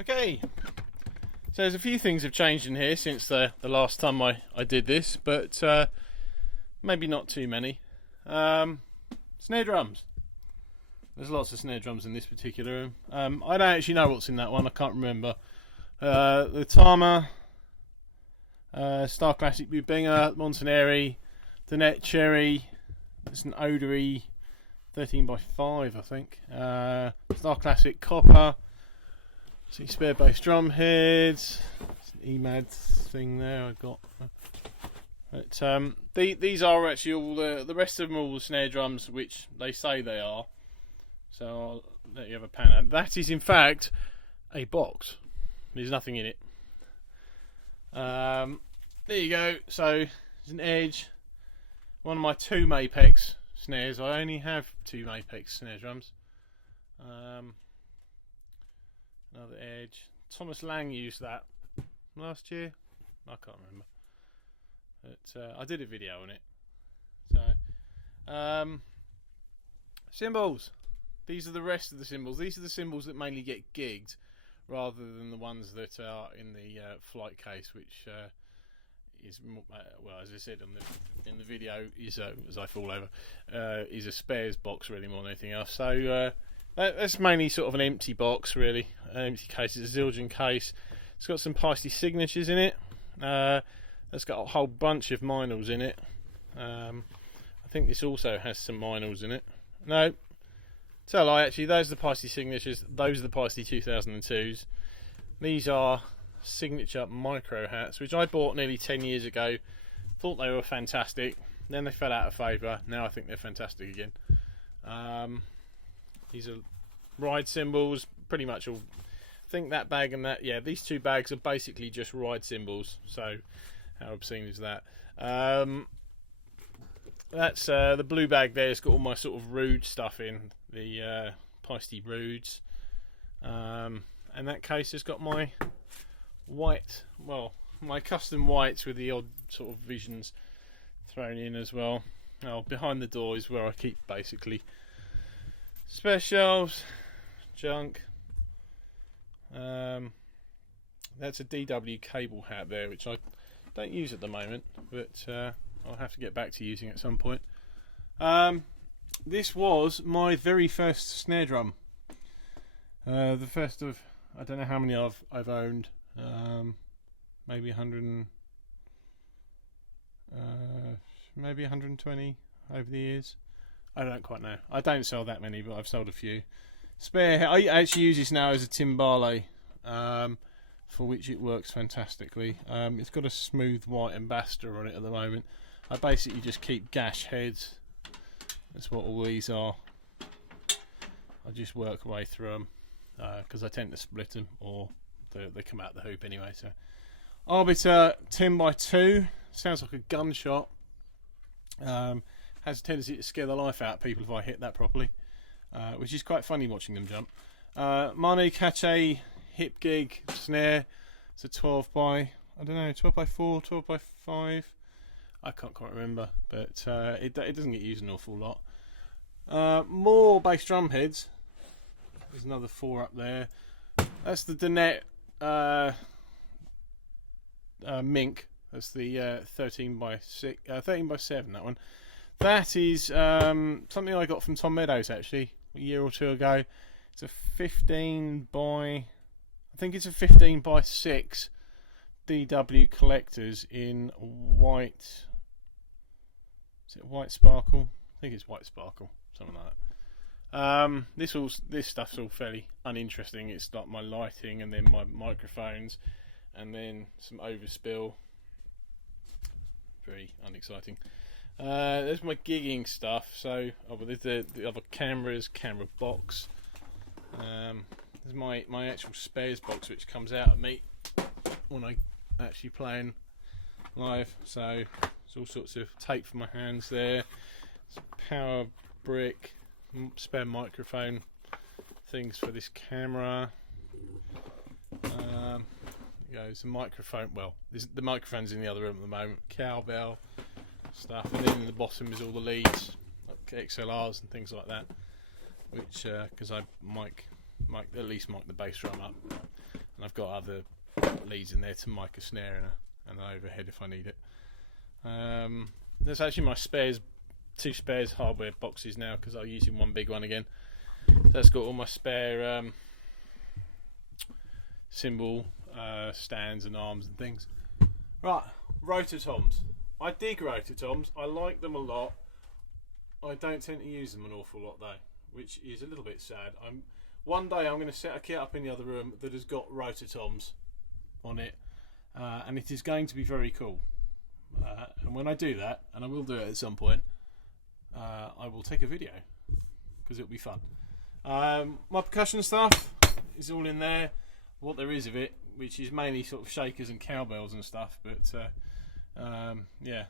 Okay, so there's a few things have changed in here since the last time I did this, but maybe not too many. Snare drums. There's lots of snare drums in this particular room. I don't actually know what's in that one, I can't remember. The Tama, Star Classic Bubinger, Montanari, the Net Cherry, it's an Odery 13x5 I think. Star Classic Copper. See spare bass drum heads. It's an EMAD thing there I got. But these are actually all the rest of them are all the snare drums which they say they are. So I'll let you have a pan out. That is in fact a box. There's nothing in it. There you go. So there's an Edge. One of my two Mapex snares. I only have two Mapex snare drums. Another Edge. Thomas Lang used that last year. I can't remember. But I did a video on it. So cymbals. These are the rest of the cymbals. These are the cymbals that mainly get gigged, rather than the ones that are in the flight case, which is well, as I said in the video, is as I fall over, is a spares box really more than anything else. So that's mainly sort of an empty box, really, an empty case. It's a Zildjian case. It's got some Peisty signatures in it. It's got a whole bunch of minors in it. I think this also has some minors in it. No, tell I actually, those are the Peisty signatures. Those are the Peisty 2002s. These are signature micro hats, which I bought nearly 10 years ago. Thought they were fantastic. Then they fell out of favour. Now I think they're fantastic again. These are ride cymbals, pretty much all. I think that bag and that, yeah, these two bags are basically just ride cymbals. So how obscene is that? That's the blue bag there. It's got all my sort of rude stuff in, the Peisty rudes. And that case has got my white, well, my custom whites with the odd sort of visions thrown in as well. Oh, behind the door is where I keep basically spare shelves, junk. That's a DW cable hat there, which I don't use at the moment, but I'll have to get back to using at some point. This was my very first snare drum. The first of, I don't know how many I've owned. Maybe 100, maybe 120 over the years. I don't quite know. I don't sell that many, but I've sold a few. Spare. I actually use this now as a timbale, for which it works fantastically. It's got a smooth white ambassador on it at the moment. I basically just keep gash heads. That's what all these are. I just work my way through them because I tend to split them, or they come out the hoop anyway. So Arbiter 10x2 sounds like a gunshot. Has a tendency to scare the life out of people if I hit that properly, which is quite funny watching them jump. Mane Cache hip gig snare. It's a 12 by, I don't know, 12x4, 12x5. I can't quite remember, but it doesn't get used an awful lot. More bass drum heads. There's another 4 up there. That's the Danet Mink. That's the 13x6, 13x7. That one. That is something I got from Tom Meadows actually a year or two ago. It's a 15 by, I think it's a 15x6 DW collectors in white. Is it white sparkle? I think it's white sparkle, something like that. This stuff's all fairly uninteresting. It's like my lighting and then my microphones and then some overspill. Very unexciting. There's my gigging stuff. So, there's the other cameras, camera box. There's my actual spares box, which comes out of me when I actually playing live. So, there's all sorts of tape for my hands there. Some power brick, spare microphone things for this camera. There goes the microphone. Well, the microphone's in the other room at the moment. Cowbell stuff, and then in the bottom is all the leads, like XLRs and things like that. Which, because I mic at least mic the bass drum up. and I've got other leads in there to mic a snare and an overhead if I need it. There's actually my two spares hardware boxes now, because I'm using one big one again. So that's got all my spare cymbal stands and arms and things. Right, Rototoms. I dig Rototoms. I like them a lot. I don't tend to use them an awful lot though, which is a little bit sad. One day I'm going to set a kit up in the other room that has got Rototoms on it, and it is going to be very cool. And when I do that, and I will do it at some point, I will take a video, because it'll be fun. My percussion stuff is all in there, what there is of it, which is mainly sort of shakers and cowbells and stuff, but yeah.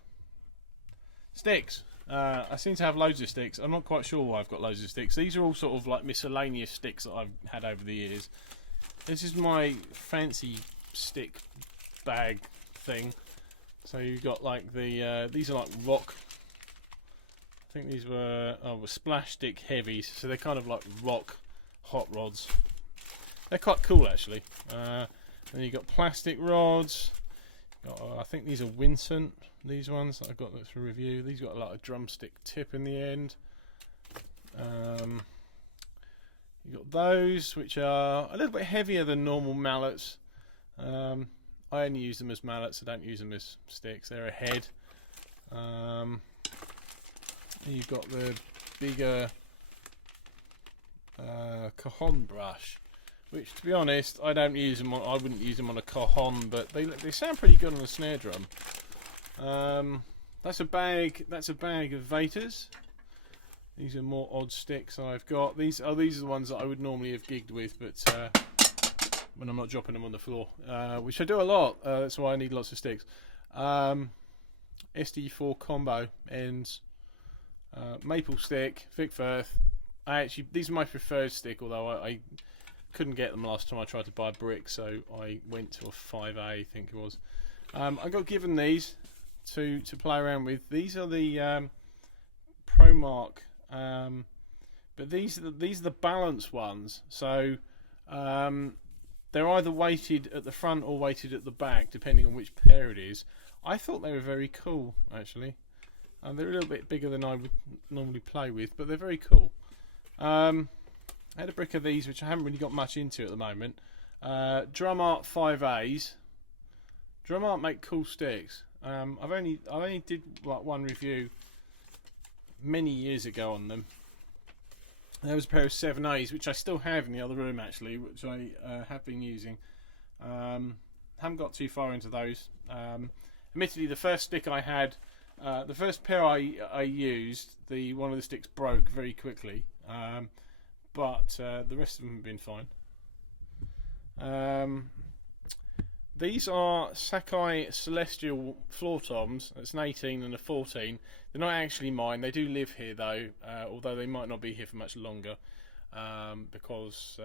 Sticks. I seem to have loads of sticks. I'm not quite sure why I've got loads of sticks. These are all sort of like miscellaneous sticks that I've had over the years. This is my fancy stick bag thing. So you've got like these are like rock. I think these were splash stick heavies. So they're kind of like rock hot rods. They're quite cool actually. Then you've got plastic rods. I think these are Vincent. These ones that I got for review. These got a lot of drumstick tip in the end. You got those, which are a little bit heavier than normal mallets. I only use them as mallets. I don't use them as sticks. They're a head. You've got the bigger cajon brush, which, to be honest, I don't use them on. I wouldn't use them on a cajon, but they sound pretty good on a snare drum. That's a bag of Vators. These are more odd sticks I've got. These are the ones that I would normally have gigged with, but when I'm not dropping them on the floor, which I do a lot. That's why I need lots of sticks. SD4 combo ends, maple stick, Vic Firth. These are my preferred stick, although I couldn't get them last time I tried to buy brick, so I went to a 5A, I think it was. I got given these to play around with. These are the ProMark, but these are the balance ones. So they're either weighted at the front or weighted at the back, depending on which pair it is. I thought they were very cool, actually. They're a little bit bigger than I would normally play with, but they're very cool. I had a brick of these, which I haven't really got much into at the moment. Drum Art 5As. Drum Art make cool sticks. I only did like one review many years ago on them. There was a pair of 7As, which I still have in the other room actually, which I have been using. Haven't got too far into those. Admittedly, the first stick I had, the first pair I used, one of the sticks broke very quickly, but the rest of them have been fine. These are Sakai Celestial floor toms. That's an 18 and a 14. They're not actually mine. They do live here though, although they might not be here for much longer, because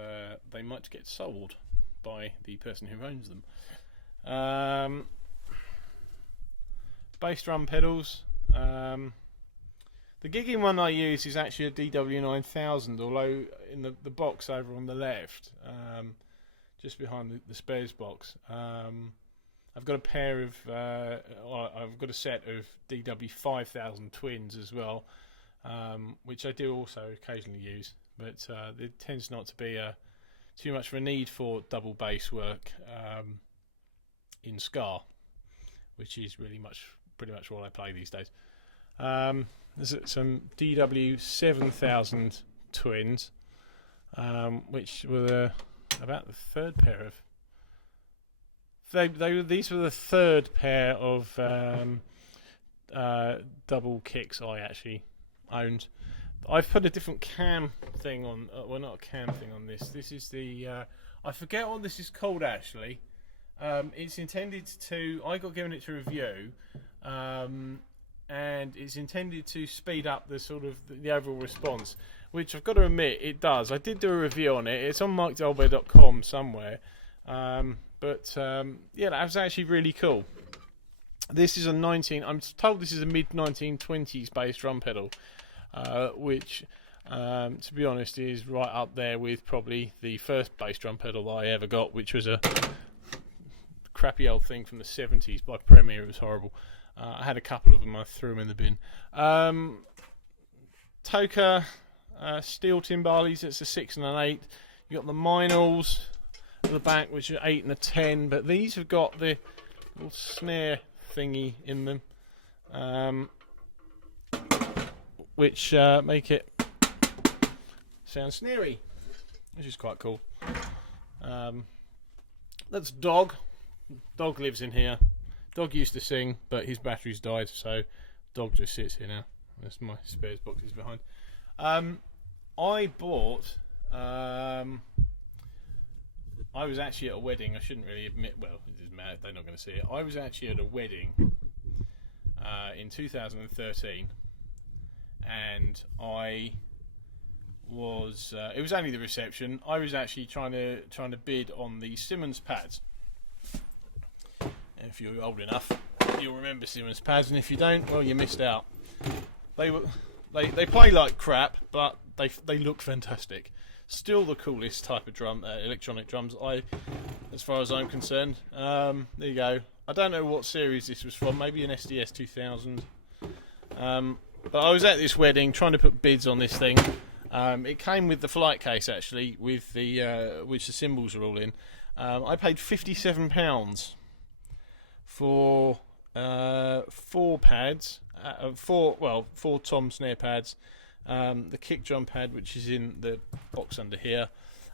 they might get sold by the person who owns them. Bass drum pedals. The gigging one I use is actually a DW9000, although in the box over on the left, just behind the spares box, I've got a pair of I've got a set of DW5000 twins as well, which I do also occasionally use, but there tends not to be too much of a need for double bass work in Ska, which is pretty much all I play these days. There's some DW7000 twins, which were about the third pair of. These were the third pair of double kicks I actually owned. I've put a different cam thing on. Well, not a cam thing on this. This is the. I forget what this is called actually. It's intended to. I got given it to review, and it's intended to speed up the sort of the overall response, which I've got to admit it does. I did do a review on it. It's on markdolbe.com somewhere, but yeah, that was actually really cool. This is I'm told this is a mid 1920s bass drum pedal, which to be honest, is right up there with probably the first bass drum pedal that I ever got, which was a crappy old thing from the 70s by Premier. It was horrible. I had a couple of them. I threw them in the bin. Toka steel timbales. It's a 6 and an 8. You got the Minals at the back, which are 8 and a 10. But these have got the little snare thingy in them, which make it sound snary, which is quite cool. That's Dog. Dog lives in here. Dog used to sing, but his battery's died, so Dog just sits here now. That's my spares boxes behind. I bought. I was actually at a wedding. I shouldn't really admit. Well, it doesn't matter. They're not going to see it. I was actually at a wedding in 2013, and I was. It was only the reception. I was actually trying to bid on the Simmons pads. If you're old enough, you'll remember Simmons pads, and if you don't, well, you missed out. They play like crap, but they look fantastic. Still the coolest type of drum, electronic drums, as far as I'm concerned. There you go. I don't know what series this was from. Maybe an SDS 2000. But I was at this wedding trying to put bids on this thing. It came with the flight case, actually, with the which the cymbals are all in. I paid £57 for 4 pads, 4 tom snare pads, the kick drum pad, which is in the box under here,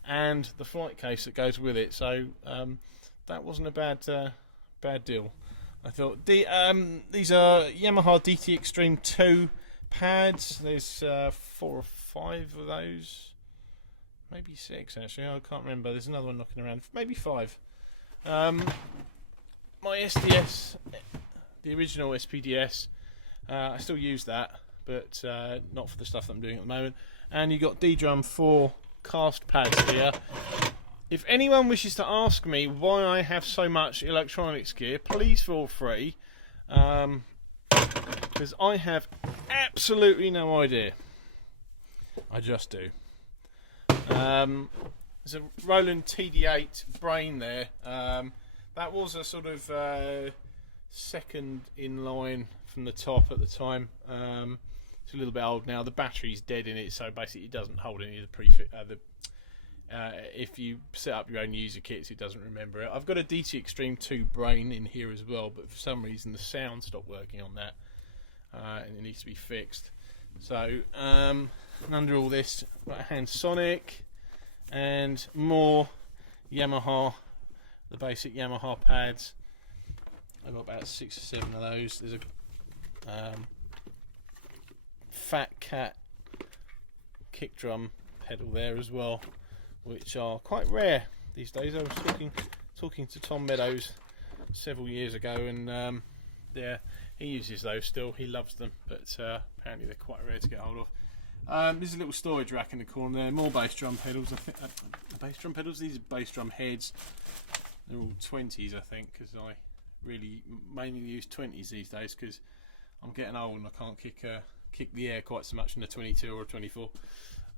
and the flight case that goes with it. So that wasn't a bad deal. I thought these are Yamaha DT Extreme 2 pads. There's 4 or 5 of those, maybe 6 actually. I can't remember. There's another one knocking around. Maybe 5. My SDS, the original SPDS, I still use that, but not for the stuff that I'm doing at the moment. And you got D-Drum 4 cast pads here. If anyone wishes to ask me why I have so much electronics gear, please feel free, because I have absolutely no idea. I just do. There's a Roland TD8 brain there. That was a sort of second in line from the top at the time. It's a little bit old now. The battery's dead in it, so basically it doesn't hold any of the prefix. If you set up your own user kits, it doesn't remember it. I've got a DT Extreme 2 brain in here as well, but for some reason the sound stopped working on that, and it needs to be fixed. So under all this, right hand Sonic and more Yamaha. The basic Yamaha pads. I've got about 6 or 7 of those. There's a Fat Cat kick drum pedal there as well, which are quite rare these days. I was talking to Tom Meadows several years ago, and yeah, he uses those still. He loves them, but apparently they're quite rare to get hold of. There's a little storage rack in the corner there. More bass drum pedals. I think bass drum pedals. These are bass drum heads. They're all 20s, I think, because I really mainly use 20s these days because I'm getting old and I can't kick the air quite so much in a 22 or a 24.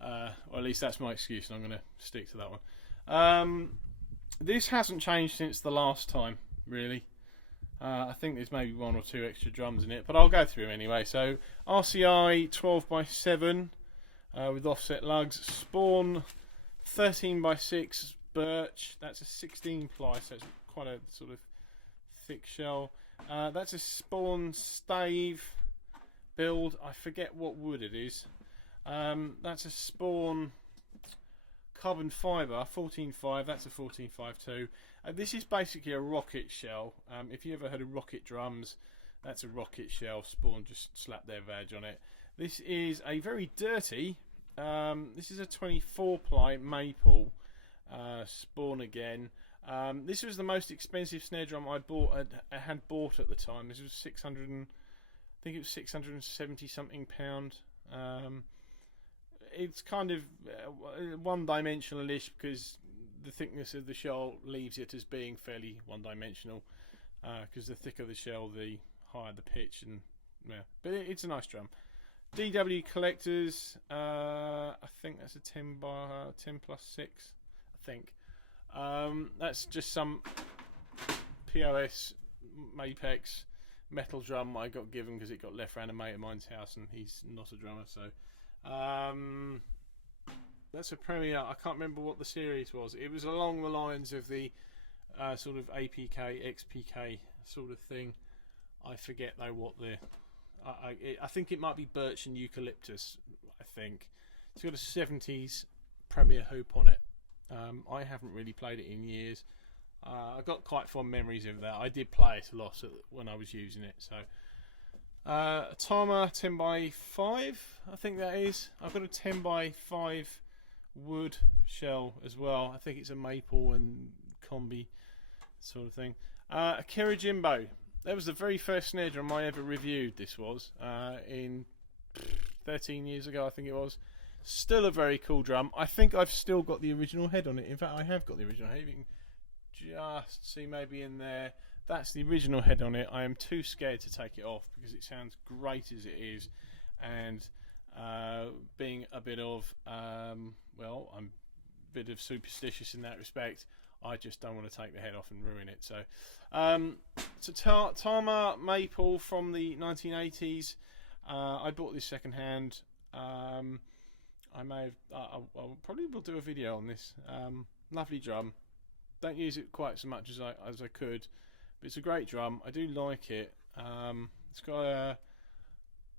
Or at least that's my excuse, and I'm going to stick to that one. This hasn't changed since the last time, really. I think there's maybe 1 or 2 extra drums in it, but I'll go through them anyway. So RCI 12x7 with offset lugs. Spawn 13x6 birch. That's a 16 ply, so it's quite a sort of thick shell. That's a Spawn stave build. I forget what wood it is. That's a Spawn carbon fibre 14.5. That's a 14.5 too. This is basically a rocket shell. If you ever heard of rocket drums, that's a rocket shell. Spawn just slapped their badge on it. This is a very dirty. This is a 24 ply maple. Spawn again. This was the most expensive snare drum I had bought at the time. This was 600 and, I think it was 670 something pound. It's kind of one-dimensional-ish because the thickness of the shell leaves it as being fairly one-dimensional. Because the thicker the shell, the higher the pitch, and yeah. But it's a nice drum. DW collectors. think that's a 10 plus 6. I think that's just some POS Mapex metal drum I got given because it got left around a mate of mine's house, and he's not a drummer. So that's a Premier. I can't remember what the series was. It was along the lines of the sort of APK, XPK sort of thing. I forget though what the. I think it might be birch and eucalyptus. I think it's got a 70s Premier hoop on it. I haven't really played it in years. I got quite fond memories of that. I did play it a lot when I was using it. So Tama 10x5, I think that is. I've got a 10x5 wood shell as well. I think it's a maple and combi sort of thing. A Craviotto. That was the very first snare drum I ever reviewed. This was in 13 years ago, I think it was. Still a very cool drum. I think I've still got the original head on it. In fact, I have got the original head. You can just see maybe in there. That's the original head on it. I am too scared to take it off because it sounds great as it is. And being a bit of, well, I'm a bit of superstitious in that respect. I just don't want to take the head off and ruin it. So, Tama Maple from the 1980s. I bought this second hand. I may have. I probably will do a video on this. Lovely drum. Don't use it quite so much as I could, but it's a great drum. I do like it. It's got a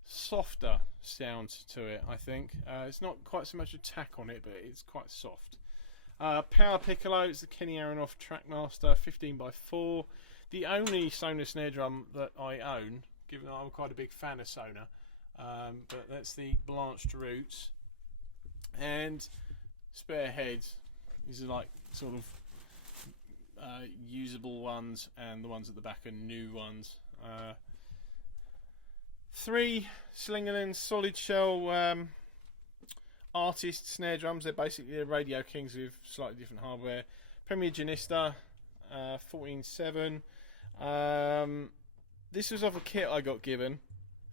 softer sound to it. I think it's not quite so much attack on it, but it's quite soft. Power Piccolo, it's the Kenny Aronoff Trackmaster 15x4. The only Sonor snare drum that I own, given that I'm quite a big fan of Sonor, but that's the Blanched Roots. And spare heads. These are like sort of usable ones, and the ones at the back are new ones. 3 Slingerland solid shell artist snare drums. They're basically the Radio Kings with slightly different hardware. Premier Janista 14.7. This was off a kit I got given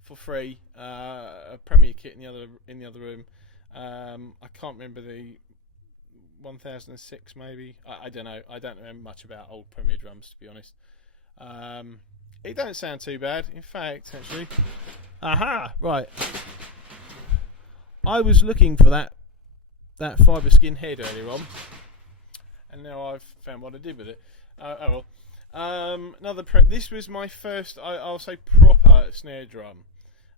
for free, a Premier kit in the other room. I can't remember the 1006 maybe. I don't know. I don't know much about old Premier drums, to be honest. It don't sound too bad. In fact, actually, aha, right. I was looking for that fibre skin head earlier on, and now I've found what I did with it. Oh well. This was my first, I'll say, proper snare drum.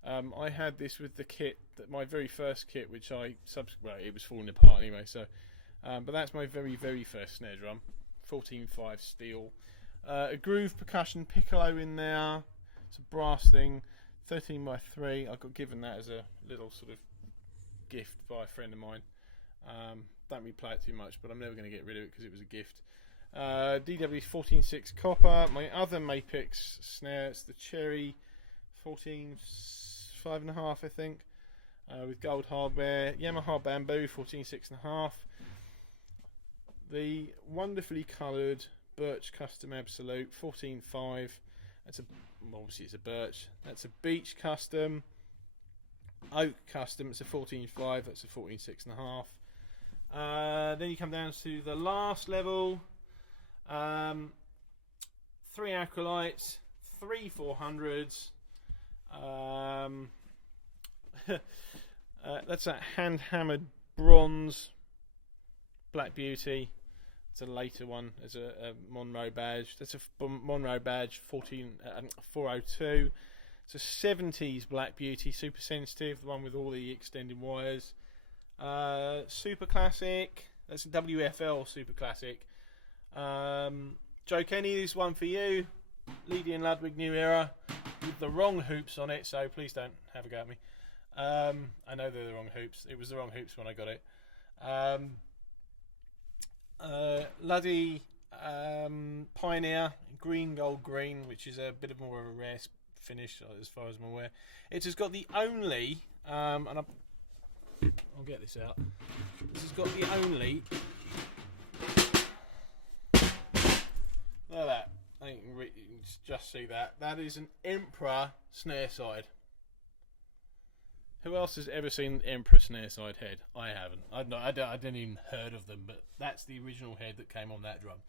I had this with the kit, my very first kit, which well, it was falling apart anyway. So, but that's my very first snare drum, 14.5 steel. A groove percussion piccolo in there. It's a brass thing, 13x3. I got given that as a little sort of gift by a friend of mine. Don't really play it too much, but I'm never going to get rid of it because it was a gift. DW 14.6 copper. My other Mapex snare, it's the Cherry 14.5.5, I think, with gold hardware. Yamaha Bamboo 14.6.5. The wonderfully coloured Birch Custom Absolute 14.5. That's obviously it's a Birch. That's a Beech Custom. Oak Custom, it's a 14.5. That's a 14.6.5. Then you come down to the last level. 3 acrylites, 3 400s. That's that hand hammered bronze Black Beauty. It's a later one. It's a Monroe badge. That's a Monroe badge 402. It's a 70s Black Beauty, super sensitive, the one with all the extended wires. Super classic. That's a WFL super classic. Joe Kenny, this one for you. Lady and Ludwig New Era with the wrong hoops on it, so please don't have a go at me. I know they're the wrong hoops. It was the wrong hoops when I got it. Luddy Pioneer green gold green, which is a bit more of a rare finish as far as I'm aware. It has got the only and I'll get this out. This has got the only. Look at that. I think you can just see that. That is an Emperor snare side. Who else has ever seen Emperor snare side head? I haven't. I didn't even heard of them, but that's the original head that came on that drum.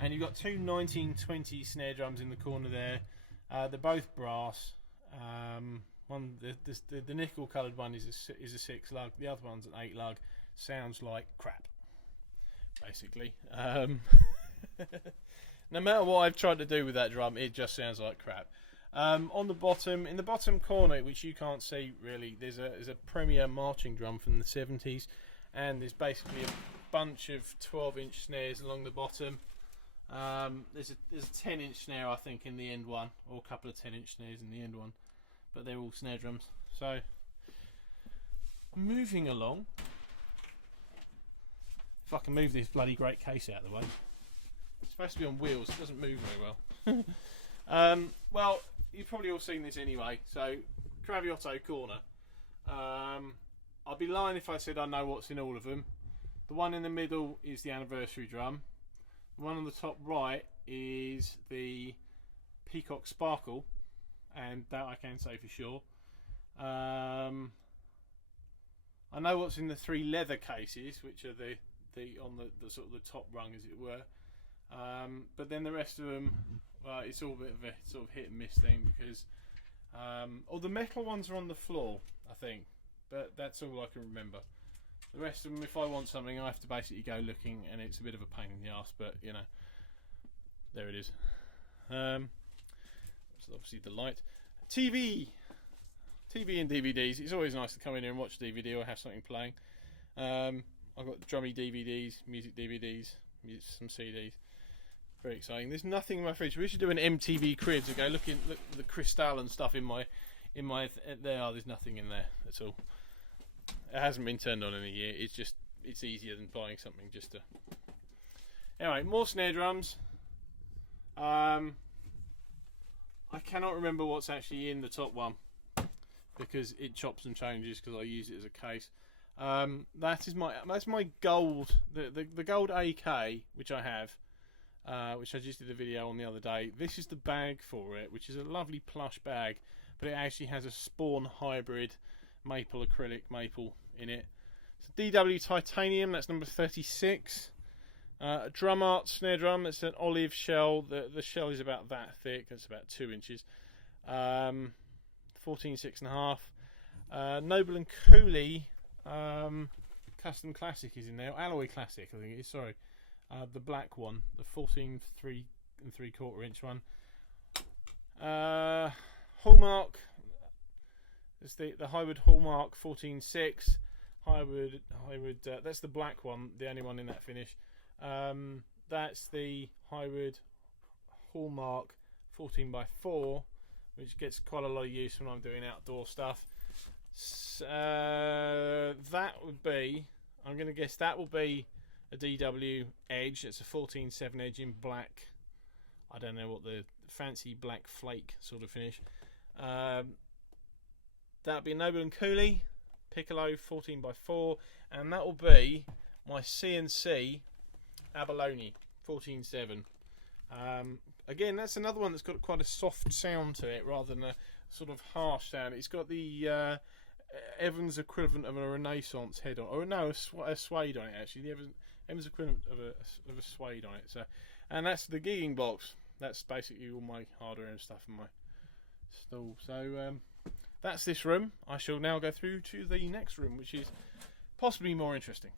And you've got two 1920 snare drums in the corner there. They're both brass. The nickel coloured one is a 6 lug. The other one's an 8 lug. Sounds like crap, basically. No matter what I've tried to do with that drum, it just sounds like crap. On the bottom, in the bottom corner, which you can't see really, there's a Premier marching drum from the 70s, and there's basically a bunch of 12-inch snares along the bottom. There's a 10-inch snare, I think, in the end one, or a couple of 10-inch snares in the end one, but they're all snare drums. So, moving along, if I can move this bloody great case out of the way. It's supposed to be on wheels, it doesn't move very well. Well, you've probably all seen this anyway. So, Craviotto corner. I'd be lying if I said I know what's in all of them. The one in the middle is the anniversary drum. The one on the top right is the Peacock Sparkle, and that I can say for sure. I know what's in the 3 leather cases, which are the on the sort of the top rung, as it were. But then the rest of them, well, it's all a bit of a sort of hit and miss thing, because all the metal ones are on the floor, I think, but that's all I can remember. The rest of them, if I want something, I have to basically go looking, and it's a bit of a pain in the arse, but you know, there it is. That's obviously the light. TV and DVDs. It's always nice to come in here and watch DVD or have something playing. I've got drummy DVDs, music DVDs, some CDs. Very exciting. There's nothing in my fridge. We should do an MTV Cribs and go look at the crystal and stuff in my there's nothing in there at all. It hasn't been turned on in a year. It's easier than buying something just to. Anyway, more snare drums. I cannot remember what's actually in the top one because it chops and changes because I use it as a case. That's my gold, the gold AK, which I have, which I just did a video on the other day. This is the bag for it, which is a lovely plush bag, but it actually has a Spawn hybrid maple acrylic maple in it. It's a DW titanium. That's number 36. A Drum Art snare drum. It's an olive shell. The shell is about that thick. It's about 2 inches. 14 6.5. Noble and Cooley Custom Classic is in there. Alloy Classic, I think it is. Sorry, the black one, the 14 3 3/4 inch one. Hallmark. It's the Highwood Hallmark 14.6. Highwood. That's the black one, the only one in that finish. That's the Highwood Hallmark 14x4, which gets quite a lot of use when I'm doing outdoor stuff. That would be, I'm going to guess that will be a DW Edge. It's a 14.7 Edge in black. I don't know what the fancy black flake sort of finish. That'd be a Noble and Cooley Piccolo 14x4, and that will be my CNC Abalone 14.7. Again, that's another one that's got quite a soft sound to it rather than a sort of harsh sound. It's got the Evans equivalent of a Renaissance head on, or no, a suede on it actually. The Evans equivalent of a suede on it. So, and that's the gigging box. That's basically all my hardware and stuff in my stall. So that's this room. I shall now go through to the next room, which is possibly more interesting.